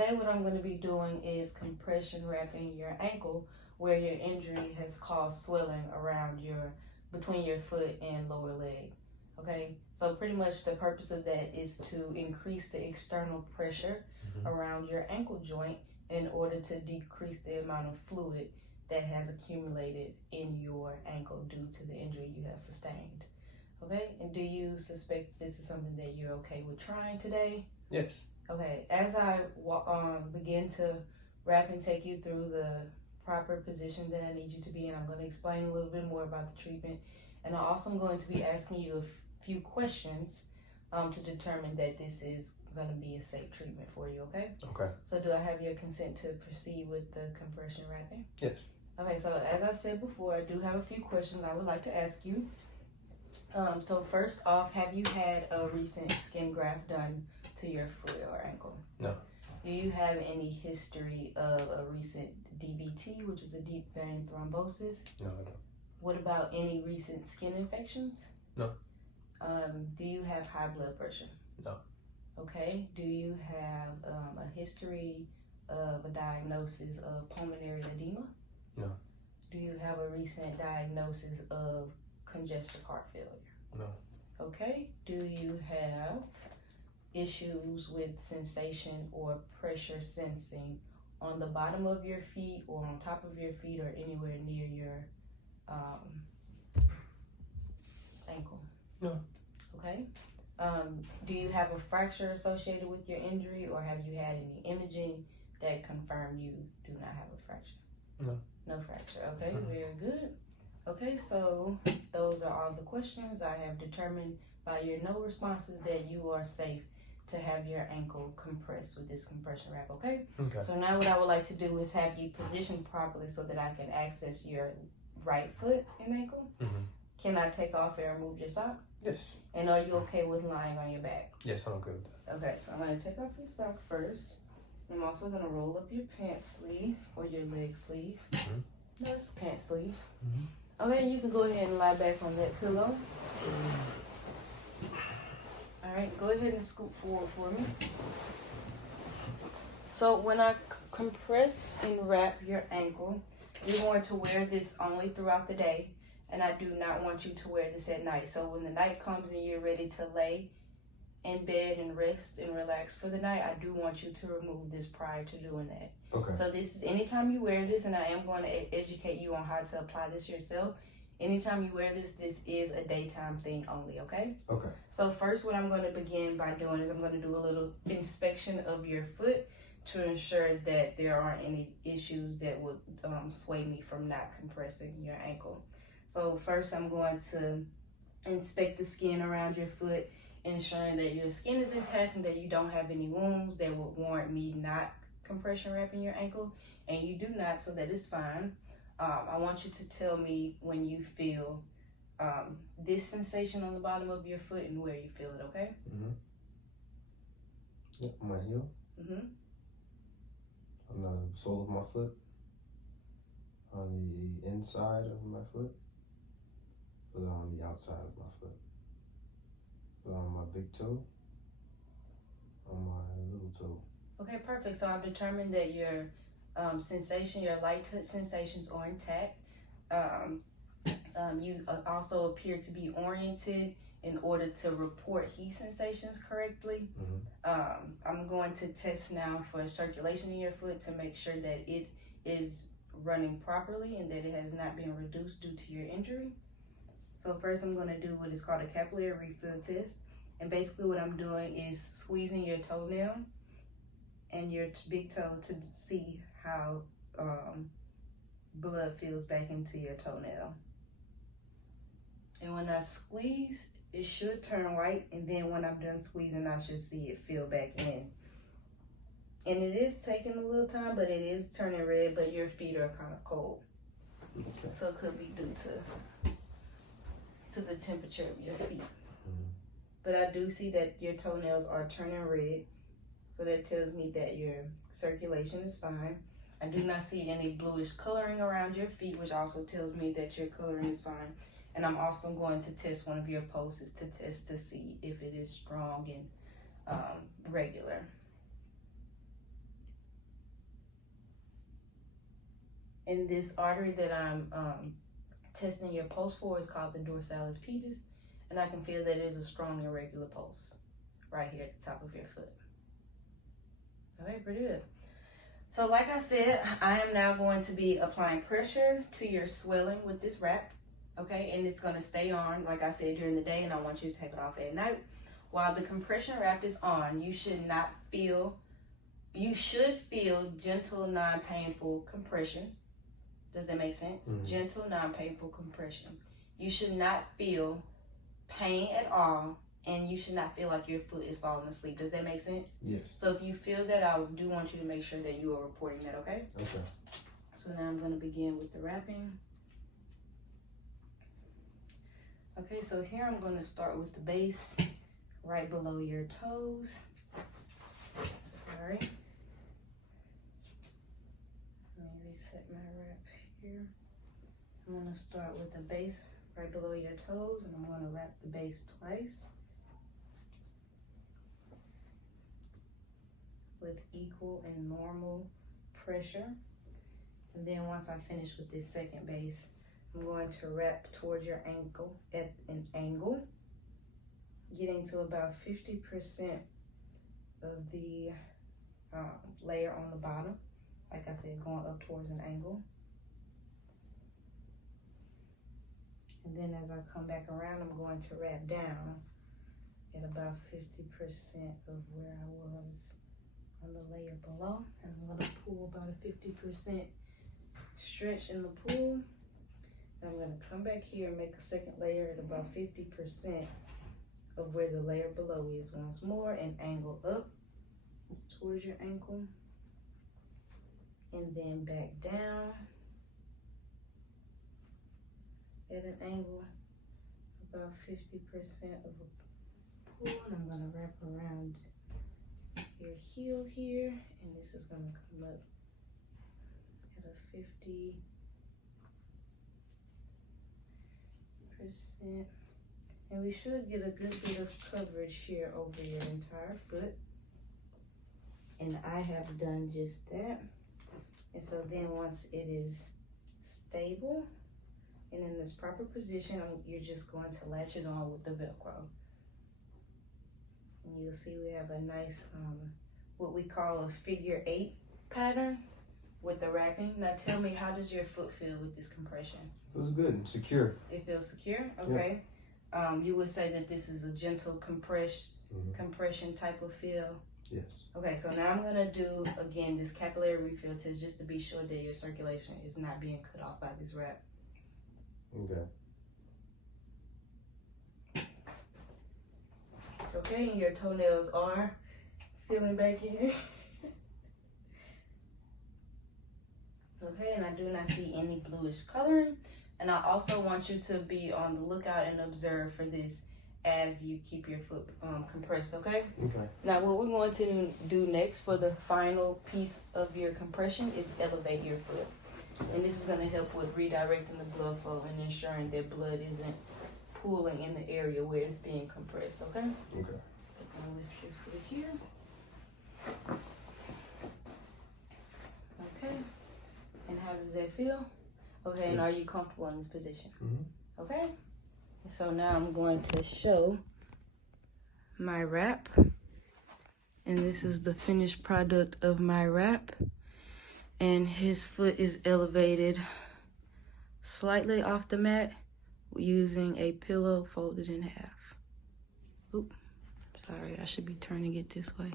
today what I'm going to be doing is compression wrapping your ankle where your injury has caused swelling around between your foot and lower leg. Okay, so pretty much the purpose of that is to increase the external pressure around your ankle joint in order to decrease the amount of fluid that has accumulated in your ankle due to the injury you have sustained. Okay, and do you suspect this is something that you're okay with trying today? Yes. Okay, as I begin to wrap and take you through the proper position that I need you to be in, I'm going to explain a little bit more about the treatment, and I'm also going to be asking you a few questions to determine that this is going to be a safe treatment for you, okay? Okay. So do I have your consent to proceed with the compression wrapping? Yes. Okay, so as I said before, I do have a few questions I would like to ask you. So first off, have you had a recent skin graft done to your foot or ankle? No. Do you have any history of a recent DVT, which is a deep vein thrombosis? No, I don't. What about any recent skin infections? No. Do you have high blood pressure? No. Okay. Do you have a history of a diagnosis of pulmonary edema? No. Do you have a recent diagnosis of congestive heart failure? No. Okay. Do you have issues with sensation or pressure sensing on the bottom of your feet or on top of your feet or anywhere near your ankle? No. Okay. Do you have a fracture associated with your injury, or have you had any imaging that confirmed you do not have a fracture? No. No fracture. Okay, very good. Okay, so those are all the questions. I have determined by your no responses that you are safe to have your ankle compressed with this compression wrap, okay? Okay. So now what I would like to do is have you positioned properly so that I can access your right foot and ankle. Can I take off and remove your sock? Yes. And are you okay with lying on your back? Yes, I'm okay with that. Okay, so I'm going to take off your sock first. I'm also going to roll up your pants sleeve or your leg sleeve. No, it's pants sleeve. Okay, you can go ahead and lie back on that pillow. All right, go ahead and scoot forward for me. So when I compress and wrap your ankle, you're going to wear this only throughout the day, and I do not want you to wear this at night. So when the night comes and you're ready to lay in bed and rest and relax for the night, I do want you to remove this prior to doing that. Okay. So this is anytime you wear this, and I am going to educate you on how to apply this yourself. Anytime you wear this, this is a daytime thing only, okay? Okay. So first what I'm going to begin by doing is I'm going to do a little inspection of your foot to ensure that there aren't any issues that would sway me from not compressing your ankle. So first I'm going to inspect the skin around your foot, ensuring that your skin is intact and that you don't have any wounds that would warrant me not compression wrapping your ankle, and you do not, so that is fine. I want you to tell me when you feel this sensation on the bottom of your foot and where you feel it, okay? Yep, my heel. On the sole of my foot. On the inside of my foot. But on the outside of my foot. But on my big toe. On my little toe. Okay, perfect. So I've determined that your your light touch sensations are intact. You also appear to be oriented in order to report heat sensations correctly. I'm going to test now for circulation in your foot to make sure that it is running properly and that it has not been reduced due to your injury. So first I'm going to do what is called a capillary refill test. And basically what I'm doing is squeezing your toenail and your big toe to see how blood fills back into your toenail. And when I squeeze, it should turn white, and then when I'm done squeezing, I should see it fill back in. And it is taking a little time, but it is turning red, but your feet are kind of cold. Okay. So it could be due to the temperature of your feet. But I do see that your toenails are turning red, so that tells me that your circulation is fine. I do not see any bluish coloring around your feet, which also tells me that your coloring is fine. And I'm also going to test one of your pulses to test to see if it is strong and regular. And this artery that I'm testing your pulse for is called the dorsalis pedis, and I can feel that it is a strong and regular pulse right here at the top of your foot. Okay, pretty good. So like I said, I am now going to be applying pressure to your swelling with this wrap, okay? And it's gonna stay on, like I said, during the day, and I want you to take it off at night. While the compression wrap is on, you should feel gentle, non-painful compression. Does that make sense? Mm-hmm. Gentle, non-painful compression. You should not feel pain at all, and you should not feel like your foot is falling asleep. Does that make sense? Yes. So if you feel that, I do want you to make sure that you are reporting that, okay? Okay. So now I'm going to begin with the wrapping. Okay, so here I'm going to start with the base right below your toes. Sorry. Let me reset my wrap here. I'm going to start with the base right below your toes, and I'm going to wrap the base twice with equal and normal pressure. And then once I finish with this second base, I'm going to wrap towards your ankle at an angle, getting to about 50% of the layer on the bottom. Like I said, going up towards an angle. And then as I come back around, I'm going to wrap down at about 50% of where I was on the layer below. And I'm going to pull about a 50% stretch in the pull. And I'm going to come back here and make a second layer at about 50% of where the layer below is once more, and angle up towards your ankle. And then back down at an angle, about 50% of a pull. And I'm going to wrap around your heel here, and this is going to come up at a 50%. And we should get a good bit of coverage here over your entire foot. And I have done just that. And so then once it is stable and in this proper position, you're just going to latch it on with the Velcro. And you'll see we have a nice, what we call a figure 8 pattern with the wrapping. Now tell me, how does your foot feel with this compression? Feels good and secure. It feels secure? Okay. Yeah. You would say that this is a gentle compression type of feel? Yes. Okay, so now I'm gonna do, again, this capillary refill test just to be sure that your circulation is not being cut off by this wrap. Okay. Okay, and your toenails are feeling back in. Okay, and I do not see any bluish coloring. And I also want you to be on the lookout and observe for this as you keep your foot compressed, okay? Okay. Now what we're going to do next for the final piece of your compression is elevate your foot. And this is going to help with redirecting the blood flow and ensuring that blood isn't pooling in the area where it's being compressed, okay? Okay. So I'm going to lift your foot here. Okay. And how does that feel? Okay, and are you comfortable in this position? Mm-hmm. Okay. So now I'm going to show my wrap. And this is the finished product of my wrap. And his foot is elevated slightly off the mat using a pillow folded in half. Oop, sorry, I should be turning it this way.